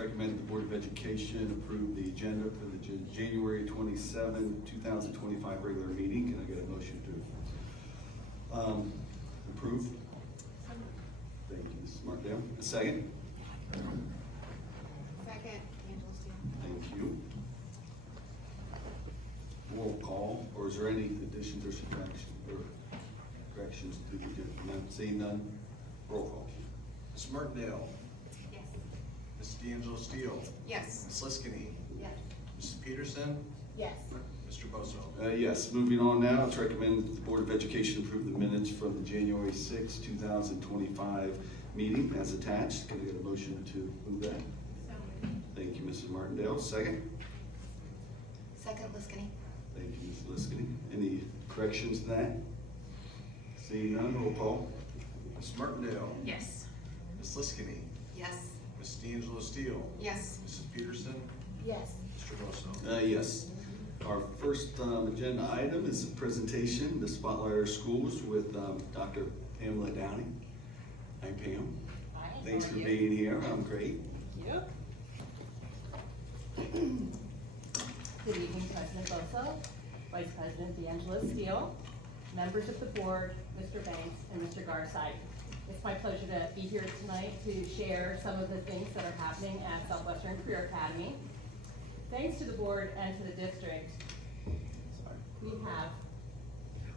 recommend the Board of Education approve the agenda for the January 27, 2025 regular meeting. Can I get a motion to approve? Thank you, Mrs. Martindale. A second? Second, Angela Steele. Thank you. Roll call, or is there any additions or subtractions or corrections to the agenda? None, seeing none, roll call. Ms. Martindale, Yes. Ms. D'Angelo Steele, Yes. Ms. Liskini, Yes. Mrs. Peterson, Yes. Mr. Bosso. Yes, moving on now, it's recommended that the Board of Education approve the minutes from the January 6, 2025 meeting as attached. Can I get a motion to move that? So moved. Thank you, Mrs. Martindale. Second? Second, Liskini. Thank you, Ms. Liskini. Any corrections to that? Seeing none, roll call. Ms. Martindale, Yes. Ms. Liskini, Yes. Ms. D'Angelo Steele, Yes. Mrs. Peterson, Yes. Mr. Bosso. Yes. Our first agenda item is a presentation, the Spotlight Our Schools with Dr. Pamela Downing. Hi, Pam. Hi, Thanks how for are you? being here. I'm great. Thank you. Good evening, President Bosso, Vice President D'Angelo Steele, members of the board, Mr. Banks, and Mr. Garside. It's my pleasure to be here tonight to share some of the things that are happening at Southwestern Career Academy. Thanks to the board and to the district, we have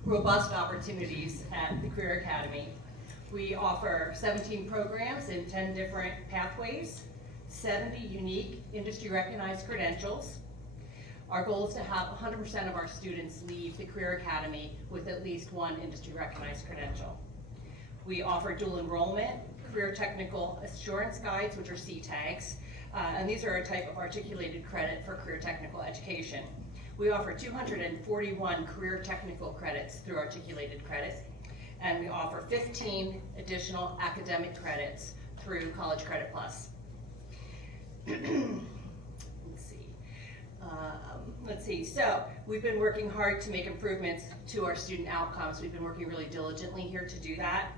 robust opportunities at the Career Academy. We offer 17 programs in 10 different pathways, 70 unique industry recognized credentials. Our goal is to have 100% of our students leave the Career Academy with at least one industry recognized credential. We offer dual enrollment, career technical assurance guides, which are CTAGs, and these are a type of articulated credit for career technical education. We offer 241 career technical credits through articulated credits, and we offer 15 additional academic credits through College Credit Plus. Let's see, so we've been working hard to make improvements to our student outcomes. We've been working really diligently here to do that.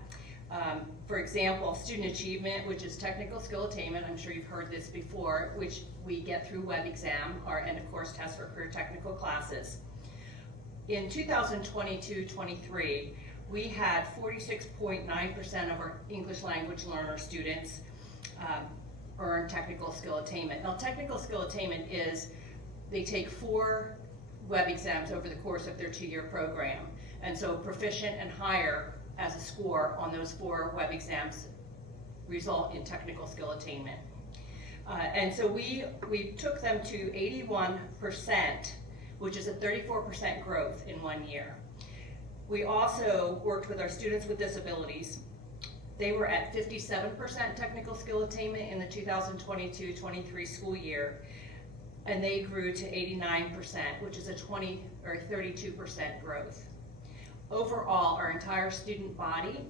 For example, student achievement, which is technical skill attainment, I'm sure you've heard this before, which we get through web exam, our end of course test for career technical classes. In 2022-23, we had 46.9% of our English language learner students earn technical skill attainment. Now, technical skill attainment is they take 4 web exams over the course of their 2-year program. And so proficient and higher as a score on those 4 web exams result in technical skill attainment. And so we took them to 81%, which is a 34% growth in 1 year. We also worked with our students with disabilities. They were at 57% technical skill attainment in the 2022-23 school year, and they grew to 89%, which is a 32% growth. Overall, our entire student body,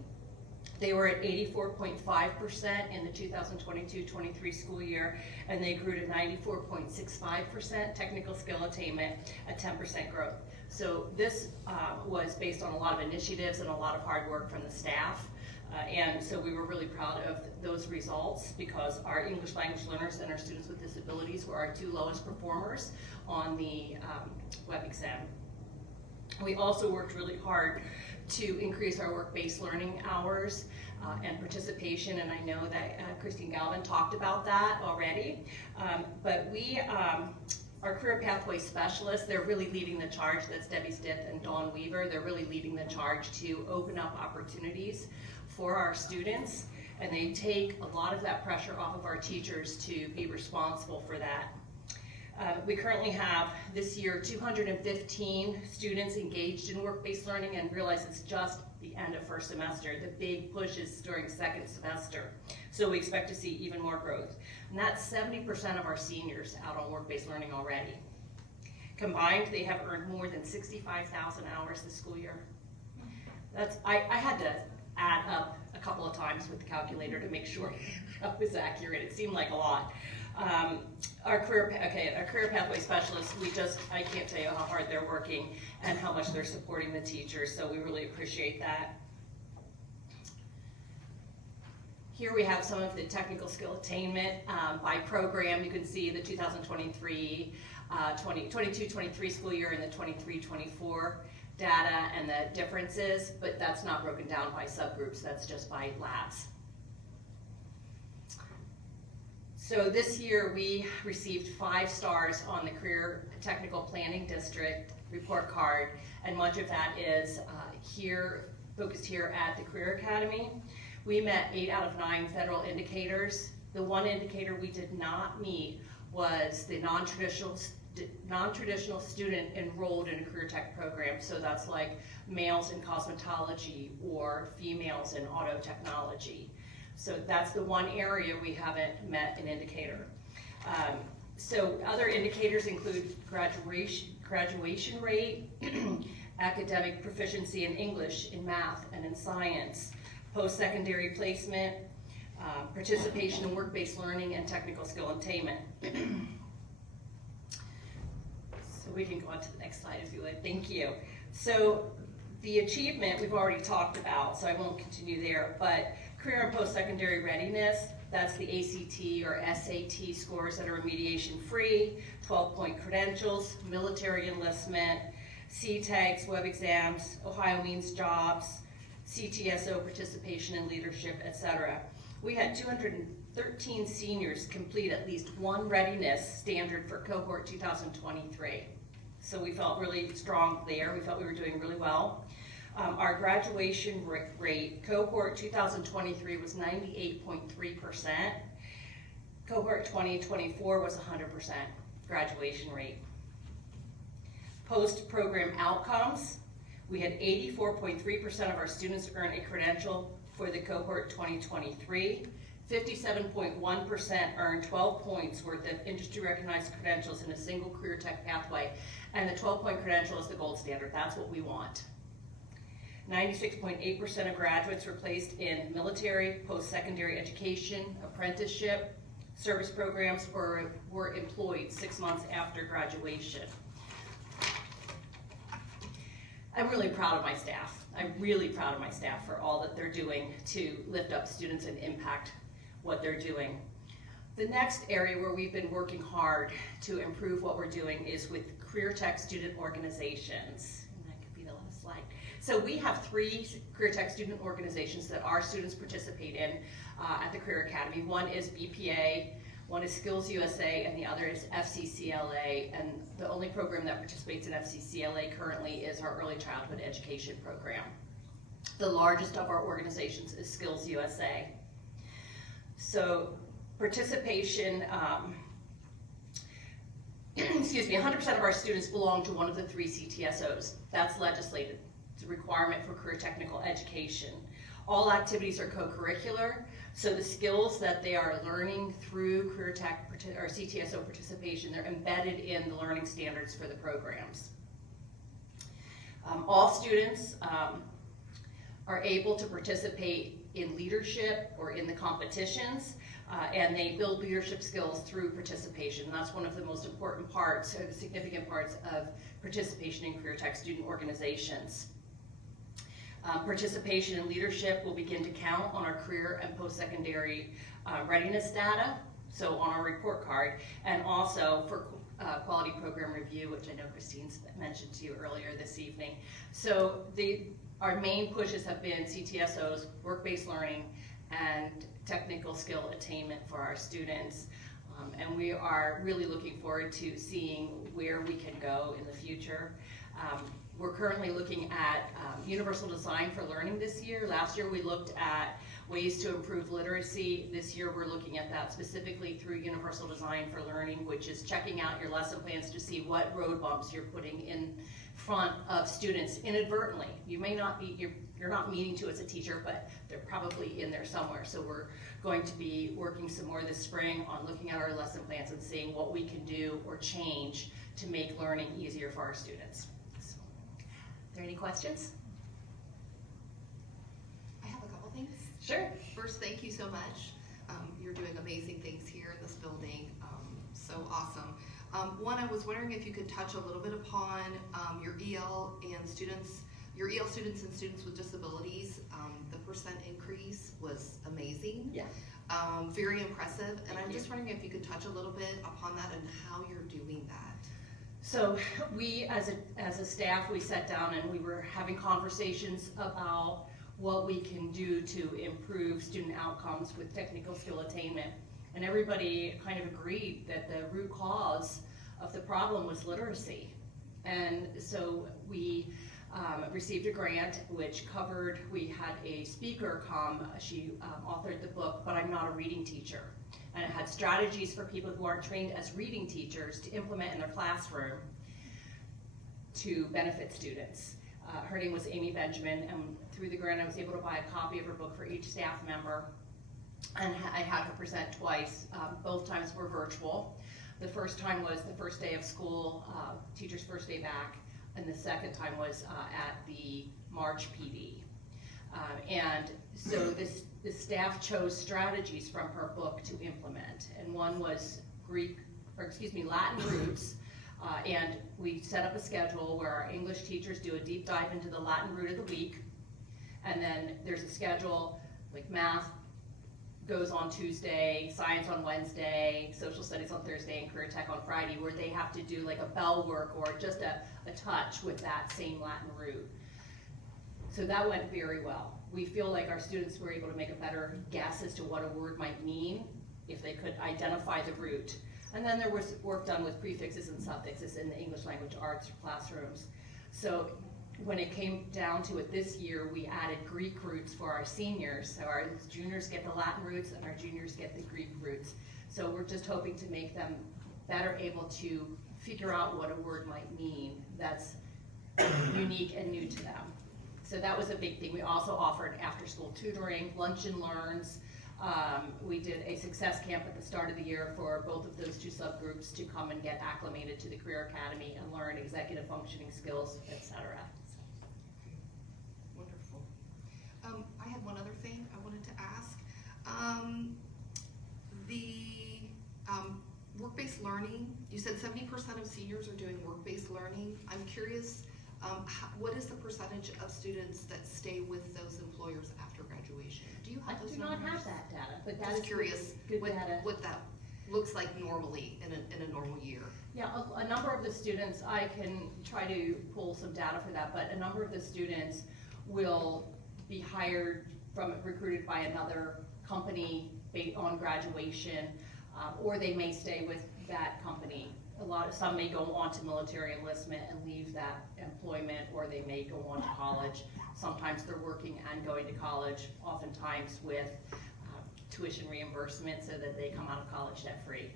they were at 84.5% in the 2022-23 school year, and they grew to 94.65% technical skill attainment, a 10% growth. So this was based on a lot of initiatives and a lot of hard work from the staff. And so we were really proud of those results because our English language learners and our students with disabilities were our 2 lowest performers on the web exam. We also worked really hard to increase our work-based learning hours and participation, and I know that Christine Galvin talked about that already. But we, our career pathway specialists, they're really leading the charge. That's Debbie Stith and Dawn Weaver. They're really leading the charge to open up opportunities for our students, and they take a lot of that pressure off of our teachers to be responsible for that. We currently have this year 215 students engaged in work-based learning, and realize it's just the end of first semester. The big push is during second semester. So we expect to see even more growth. And that's 70% of our seniors out on work-based learning already. Combined, they have earned more than 65,000 hours this school year. That's, I had to add up a couple of times with the calculator to make sure that was accurate. It seemed like a lot. Our career pathway specialists, I can't tell you how hard they're working and how much they're supporting the teachers, so we really appreciate that. Here we have some of the technical skill attainment by program. You can see the 22-23 school year and the 23-24 data and the differences, but that's not broken down by subgroups, that's just by labs. So this year we received 5 stars on the Career Technical Planning District report card, and much of that is focused here at the Career Academy. We met 8 out of 9 federal indicators. The one indicator we did not meet was the non-traditional student enrolled in a career tech program. So that's like males in cosmetology or females in auto technology. So that's the one area we haven't met an indicator. So other indicators include graduation rate, academic proficiency in English, in math, and in science, post-secondary placement, participation in work-based learning, and technical skill attainment. So we can go on to the next slide if you would. Thank you. So the achievement we've already talked about, so I won't continue there, but career and post-secondary readiness, that's the ACT or SAT scores that are remediation free, 12-point credentials, military enlistment, CTAGs, web exams, Ohio Means Jobs, CTSO participation in leadership, etc. We had 213 seniors complete at least one readiness standard for cohort 2023. So we felt really strong there. We felt we were doing really well. Our graduation rate, cohort 2023 was 98.3%. Cohort 2024 was 100% graduation rate. Post-program outcomes, we had 84.3% of our students earn a credential for the cohort 2023. 57.1% earned 12 points worth of industry-recognized credentials in a single career tech pathway, and the 12-point credential is the gold standard. That's what we want. 96.8% of graduates were placed in military, post-secondary education, apprenticeship, service programs, or were employed 6 months after graduation. I'm really proud of my staff. I'm really proud of my staff for all that they're doing to lift up students and impact what they're doing. The next area where we've been working hard to improve what we're doing is with career tech student organizations. And that could be the last slide. So we have 3 career tech student organizations that our students participate in at the Career Academy. One is BPA, one is Skills USA, and the other is FCCLA. And the only program that participates in FCCLA currently is our early childhood education program. The largest of our organizations is Skills USA. So participation, 100% of our students belong to one of the 3 CTSOs. That's legislated. It's a requirement for career technical education. All activities are co-curricular, so the skills that they are learning through career tech or CTSO participation, they're embedded in the learning standards for the programs. All students are able to participate in leadership or in the competitions, and they build leadership skills through participation. That's one of the most important parts, or the significant parts of participation in career tech student organizations. Participation in leadership will begin to count on our career and post-secondary readiness data, so on our report card, and also for quality program review, which I know Christine's mentioned to you earlier this evening. So our main pushes have been CTSOs, work-based learning, and technical skill attainment for our students. And we are really looking forward to seeing where we can go in the future. We're currently looking at universal design for learning this year. Last year we looked at ways to improve literacy. This year we're looking at that specifically through universal design for learning, which is checking out your lesson plans to see what road bumps you're putting in front of students inadvertently. You may not be, you're not meaning to as a teacher, but they're probably in there somewhere. So we're going to be working some more this spring on looking at our lesson plans and seeing what we can do or change to make learning easier for our students. So, are there any questions? I have a couple things. Sure. First, thank you so much. You're doing amazing things here in this building. So awesome. One, I was wondering if you could touch a little bit upon your EL and students your EL students and students with disabilities, the percent increase was amazing. Yeah. Very impressive, and Thank I'm you. just wondering if you could touch a little bit upon that and how you're doing that. So we, as a staff, we sat down and we were having conversations about what we can do to improve student outcomes with technical skill attainment. And everybody kind of agreed that the root cause of the problem was literacy. And so we received a grant which covered, we had a speaker come, she authored the book, But I'm Not a Reading Teacher. And it had strategies for people who aren't trained as reading teachers to implement in their classroom to benefit students. Her name was Amy Benjamin, and through the grant I was able to buy a copy of her book for each staff member. And I had her present twice. Both times were virtual. The first time was the first day of school, teacher's first day back, and the second time was at the March PD. And so the staff chose strategies from her book to implement, and one was Latin roots, and we set up a schedule where our English teachers do a deep dive into the Latin root of the week, and then there's a schedule, like math goes on Tuesday, science on Wednesday, social studies on Thursday, and career tech on Friday, where they have to do like a bell work or just a touch with that same Latin root. So that went very well. We feel like our students were able to make a better guess as to what a word might mean if they could identify the root. And then there was work done with prefixes and suffixes in the English language arts classrooms. So when it came down to it this year, we added Greek roots for our seniors. So our juniors get the Latin roots and our juniors get the Greek roots. So we're just hoping to make them better able to figure out what a word might mean that's unique and new to them. So that was a big thing. We also offered after-school tutoring, lunch and learns. We did a success camp at the start of the year for both of those two subgroups to come and get acclimated to the Career Academy and learn executive functioning skills, etc. Wonderful. I had one other thing I wanted to ask. The work-based learning, you said 70% of seniors are doing work-based learning. I'm curious, what is the percentage of students that stay with those employers after graduation? Do you I have those do numbers? not have that data, but that Just is curious good what, data. what that looks like normally in a normal year. Yeah, a number of the students, I can try to pull some data for that, but a number of the students will be hired recruited by another company on graduation, or they may stay with that company. Some may go on to military enlistment and leave that employment, or they may go on to college. Sometimes they're working and going to college, oftentimes with tuition reimbursement so that they come out of college debt free.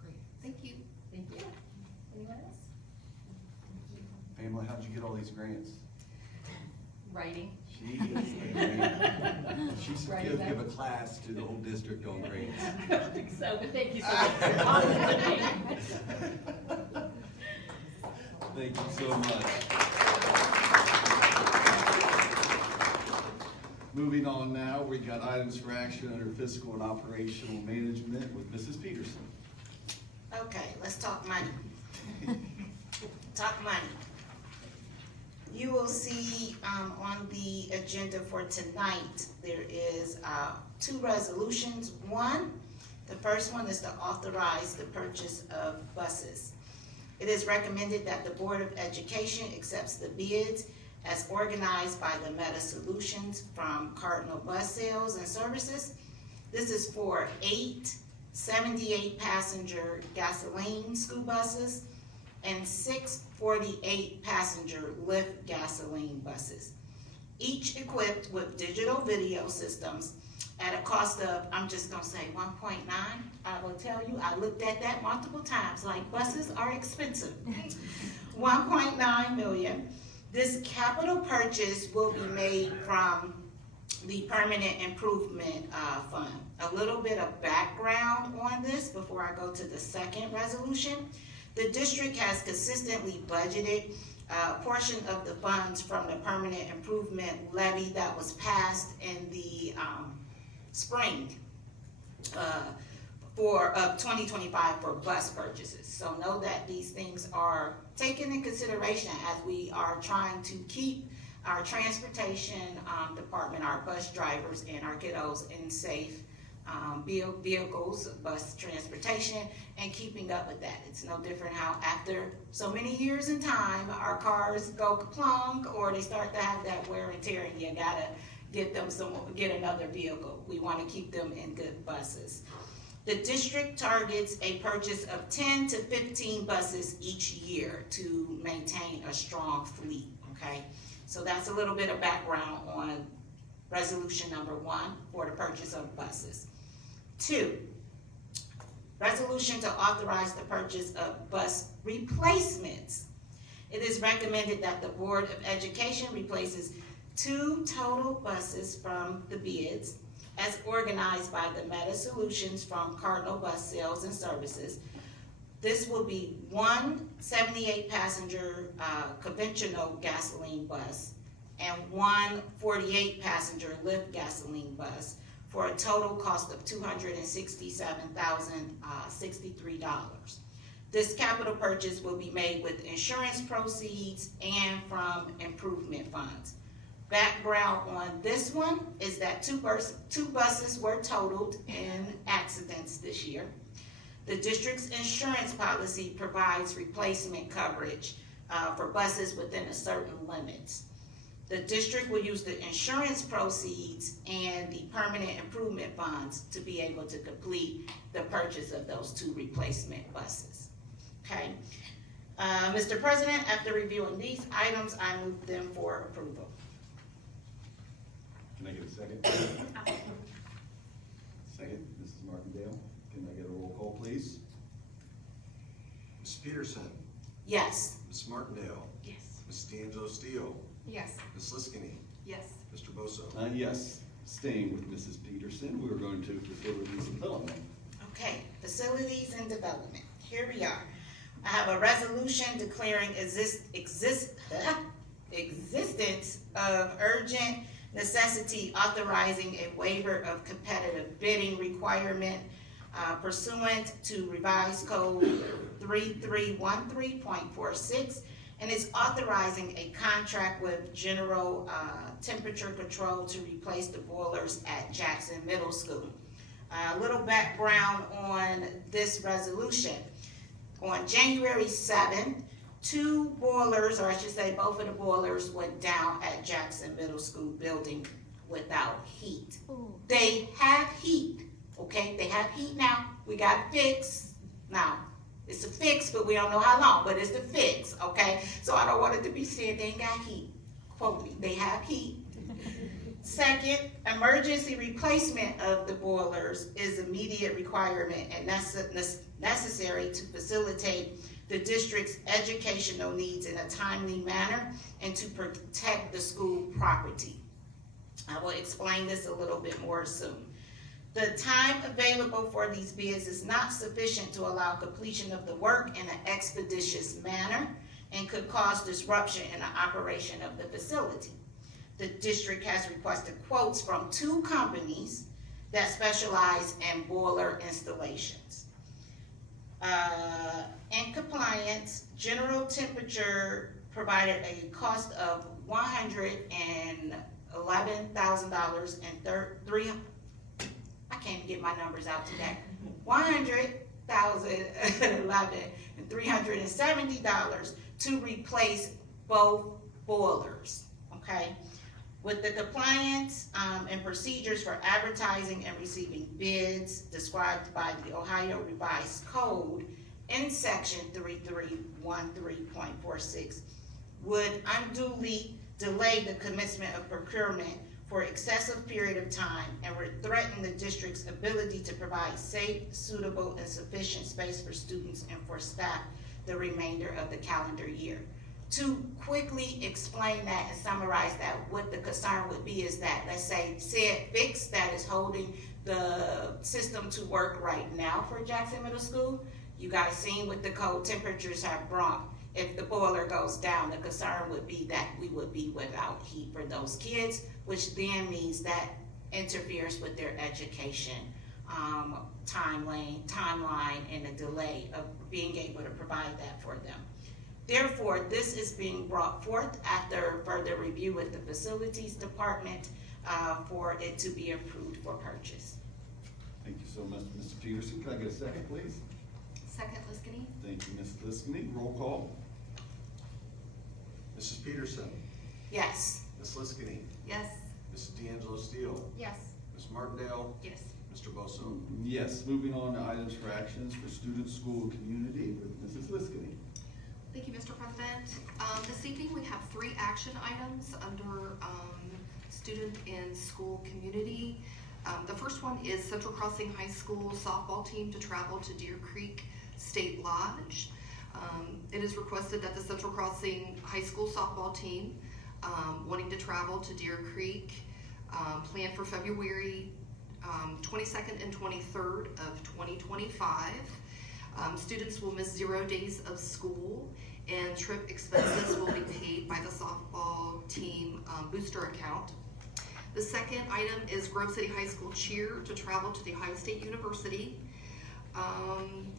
Great, thank you. Thank you. Anyone else? Pamela, how'd you get all these grants? Writing. She should Right, give exactly. a class to the whole district on grants. I don't think so, but thank you so much for complimenting me. Thank you so much. Moving on now, we got items for action under fiscal and operational management with Mrs. Peterson. Okay, let's talk money. Talk money. You will see on the agenda for tonight, there is 2 resolutions. One, the first one is to authorize the purchase of buses. It is recommended that the Board of Education accepts the bids as organized by the Meta Solutions from Cardinal Bus Sales and Services. This is for 8 78-passenger gasoline school buses and 6 48-passenger Lyft gasoline buses, each equipped with digital video systems at a cost of, I'm just gonna say 1.9. I will tell you, I looked at that multiple times, like buses are expensive. 1.9 million. This capital purchase will be made from the Permanent Improvement Fund. A little bit of background on this before I go to the second resolution. The district has consistently budgeted a portion of the funds from the permanent improvement levy that was passed in the spring of 2025 for bus purchases. So know that these things are taken in consideration as we are trying to keep our transportation department, our bus drivers and our kiddos in safe vehicles, bus transportation, and keeping up with that. It's no different how after so many years in time, our cars go kaplunk or they start to have that wear and tear, and you gotta get another vehicle. We wanna keep them in good buses. The district targets a purchase of 10 to 15 buses each year to maintain a strong fleet, okay? So that's a little bit of background on resolution number 1 for the purchase of buses. 2, resolution to authorize the purchase of bus replacements. It is recommended that the Board of Education replaces 2 total buses from the bids as organized by the Meta Solutions from Cardinal Bus Sales and Services. This will be one 78-passenger conventional gasoline bus and one 48-passenger lift gasoline bus for a total cost of $267,063. This capital purchase will be made with insurance proceeds and from improvement funds. Background on this one is that two buses were totaled in accidents this year. The district's insurance policy provides replacement coverage for buses within a certain limit. The district will use the insurance proceeds and the permanent improvement funds to be able to complete the purchase of those 2 replacement buses. Okay, Mr. President, after reviewing these items, I move them for approval. Can I get a second? Second, Mrs. Martindale. Can I get a roll call, please? Ms. Peterson, Yes. Ms. Martindale, Yes. Ms. D'Angelo Steele, Yes. Ms. Liskini, Yes. Mr. Bosso. Yes. Staying with Mrs. Peterson, we're going to facilities and development. Okay, facilities and development. Here we are. I have a resolution declaring existence of urgent necessity, authorizing a waiver of competitive bidding requirement pursuant to revised code 3313.46, and is authorizing a contract with General Temperature Control to replace the boilers at Jackson Middle School. A little background on this resolution. On January 7th, 2 boilers, or I should say both of the boilers, went down at Jackson Middle School building without heat. They have heat, okay? They have heat now. We got it fixed. Now, it's a fix, but we don't know how long, but it's the fix, okay? So I don't want it to be said they ain't got heat. Quote me, they have heat. Second, emergency replacement of the boilers is immediate requirement and necessary to facilitate the district's educational needs in a timely manner and to protect the school property. I will explain this a little bit more soon. The time available for these bids is not sufficient to allow completion of the work in an expeditious manner and could cause disruption in the operation of the facility. The district has requested quotes from 2 companies that specialize in boiler installations. In compliance, General Temperature provided a cost of $111,000 and I can't get my numbers out today. $100,011 and $370 to replace both boilers. Okay. With the compliance and procedures for advertising and receiving bids described by the Ohio Revised Code in section 3313.46 would unduly delay the commencement of procurement for excessive period of time and would threaten the district's ability to provide safe, suitable, and sufficient space for students and for staff the remainder of the calendar year. To quickly explain that and summarize that, what the concern would be is that, let's say, said fix that is holding the system to work right now for Jackson Middle School. You guys seen what the cold temperatures have brought. If the boiler goes down, the concern would be that we would be without heat for those kids, which then means that interferes with their education timeline and the delay of being able to provide that for them. Therefore, this is being brought forth after further review with the facilities department for it to be approved for purchase. Thank you so much, Mr. Peterson. Can I get a second, please? Second, Liskini. Thank you, Ms. Liskini. Roll call. Mrs. Peterson, Yes. Ms. Liskini, Yes. Mrs. D'Angelo Steele, Yes. Ms. Martindale, Yes. Mr. Bosso. Yes, moving on to items for actions for student, school, and community with Mrs. Liskini. Thank you, Mr. President. This evening, we have 3 action items under student and school community. The first one is Central Crossing High School softball team to travel to Deer Creek State Lodge. It is requested that the Central Crossing High School softball team wanting to travel to Deer Creek, planned for February 22nd and 23rd of 2025. Students will miss 0 days of school, and trip expenses will be paid by the softball team booster account. The second item is Grove City High School cheer to travel to the Ohio State University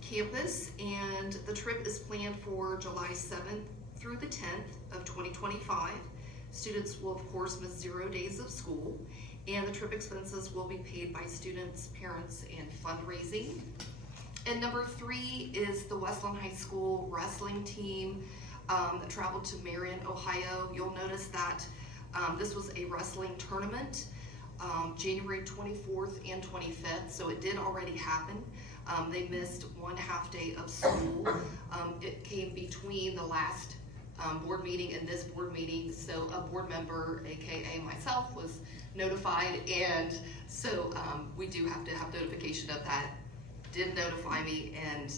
campus, and the trip is planned for July 7th through the 10th of 2025. Students will of course miss 0 days of school, and the trip expenses will be paid by students, parents, and fundraising. And number 3 is the Westland High School wrestling team that traveled to Marion, Ohio. You'll notice that this was a wrestling tournament, January 24th and 25th, so it did already happen. They missed 1 half day of school. It came between the last board meeting and this board meeting, so a board member, AKA myself, was notified, and so we do have to have notification of that. Did notify me and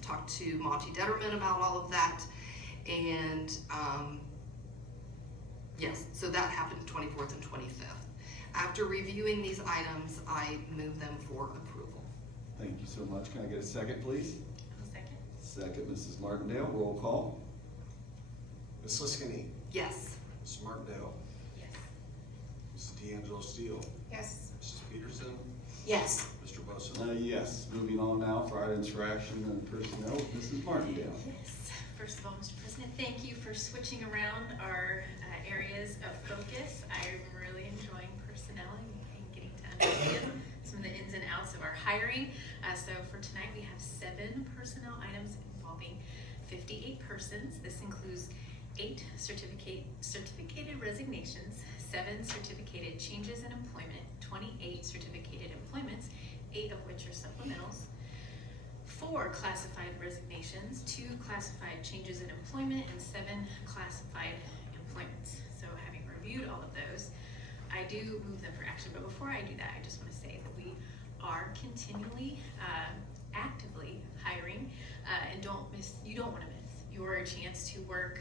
talked to Monty Detterman about all of that, and yes, so that happened 24th and 25th. After reviewing these items, I move them for approval. Thank you so much. Can I get a second, please? Second. Second, Mrs. Martindale. Roll call. Ms. Liskini, Yes. Ms. Martindale, Yes. Mrs. D'Angelo Steele, Yes. Mrs. Peterson, Yes. Mr. Bosso. Yes, moving on now for items for action and personnel with Mrs. Martindale. Yes. First of all, Mr. President, thank you for switching around our areas of focus. I'm really enjoying personnel and getting to understand some of the ins and outs of our hiring. So for tonight, we have 7 personnel items involving 58 persons. This includes 8 certificated resignations, 7 certificated changes in employment, 28 certificated employments, 8 of which are supplementals, 4 classified resignations, 2 classified changes in employment, and 7 classified employments. So having reviewed all of those, I do move them for action. But before I do that, I just want to say that we are continually actively hiring, and you don't want to miss your chance to work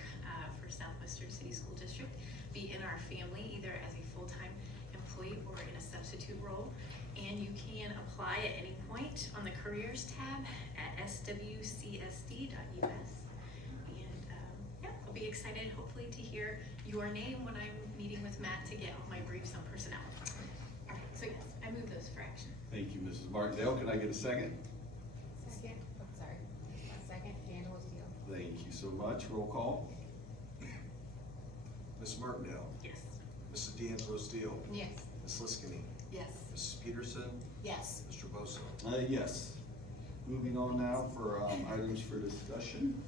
for Southwestern City School District, be in our family either as a full-time employee or in a substitute role. And you can apply at any point on the careers tab at swcsd.us. And yeah, I'll be excited hopefully to hear your name when I'm meeting with Matt to get all my briefs on personnel. All right, so yes, I move those for action. Thank you, Mrs. Martindale. Can I get a second? Second, second, D'Angelo Steele. Thank you so much. Roll call. Ms. Martindale, Yes. Mrs. D'Angelo Steele, Yes. Ms. Liskini, Yes. Mrs. Peterson, Yes. Mr. Bosso. Yes. Moving on now for items for discussion.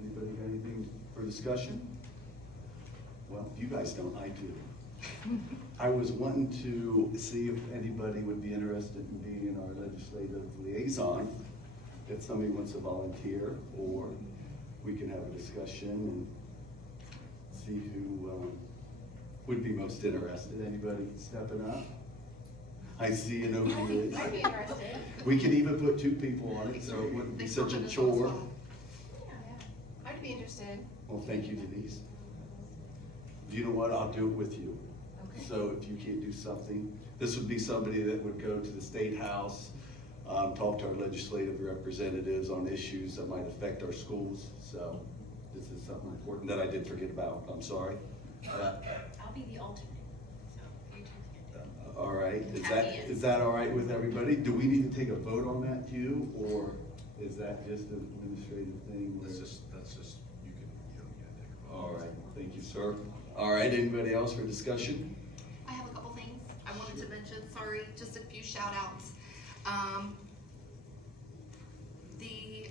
Anybody got anything for discussion? Well, if you guys don't, I do. I was wanting to see if anybody would be interested in being our legislative liaison. If somebody wants to volunteer, or we can have a discussion and see who would be most interested. Anybody stepping up? I see an open list. I'd be interested. We could even put 2 people on it, so it wouldn't be such a chore. I'd be interested. Well, thank you, Denise. You know what, I'll do it with you. Okay. So if you can't do something, this would be somebody that would go to the State House, talk to our legislative representatives on issues that might affect our schools. So this is something important that I did forget about, I'm sorry. I'll be the alternate, so you two can do it. All right, Kathy is. is that all right with everybody? Do we need to take a vote on that too, or is that just an administrative thing? That's just, you don't get to take a vote. All right, thank you, sir. All right, anybody else for discussion? I have a couple things I wanted to mention, sorry, just a few shout outs. The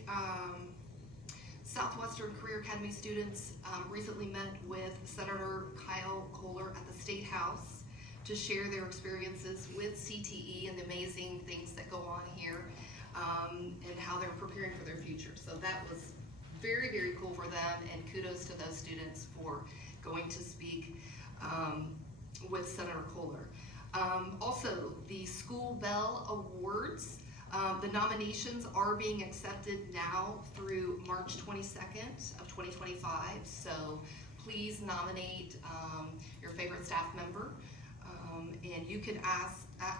Southwestern Career Academy students recently met with Senator Kyle Kohler at the State House to share their experiences with CTE and the amazing things that go on here, and how they're preparing for their future. So that was very, very cool for them, and kudos to those students for going to speak with Senator Kohler. Also, the School Bell Awards, the nominations are being accepted now through March 22nd of 2025. So please nominate your favorite staff member, and you can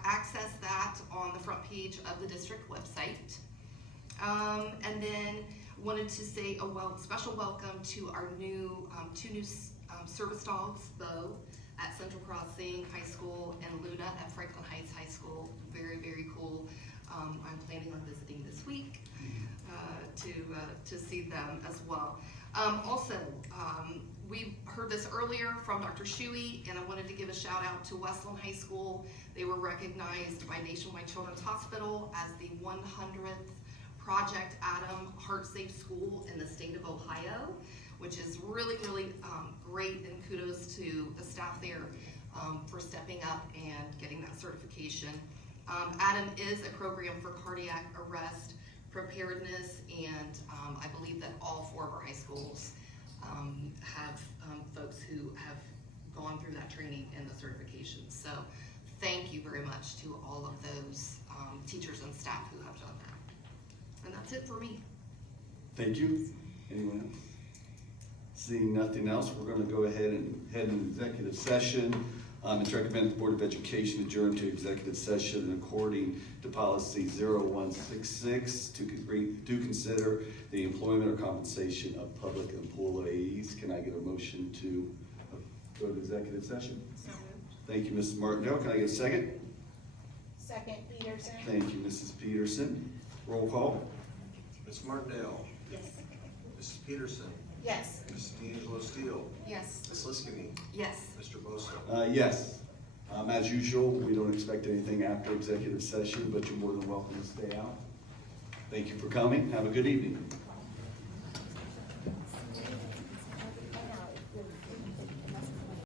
access that on the front page of the district website. And then wanted to say a special welcome to our new two new service dogs, Bo at Central Crossing High School and Luna at Franklin Heights High School. Very, very cool. I'm planning on visiting this week to see them as well. Also, we heard this earlier from Dr. Shuey, and I wanted to give a shout out to Westland High School. They were recognized by Nationwide Children's Hospital as the 100th Project Adam Heart Safe School in the state of Ohio, which is really, really great, and kudos to the staff there for stepping up and getting that certification. Adam is a program for cardiac arrest preparedness, and I believe that all 4 of our high schools have folks who have gone through that training and the certification. So thank you very much to all of those teachers and staff who have done that. And that's it for me. Thank you. Anyone else? Seeing nothing else, we're gonna go ahead and head into executive session. It's recommended the Board of Education adjourn to executive session according to policy 0166 to consider the employment or compensation of public employees. Can I get a motion to go to executive session? So moved. Thank you, Mrs. Martindale. Can I get a second? Second, Peterson? Thank you, Mrs. Peterson. Roll call. Ms. Martindale, Yes. Mrs. Peterson, Yes. Mrs. D'Angelo Steele, Yes. Ms. Liskini, Yes. Mr. Bosso. Yes. As usual, we don't expect anything after executive session, but you're more than welcome to stay out. Thank you for coming. Have a good evening.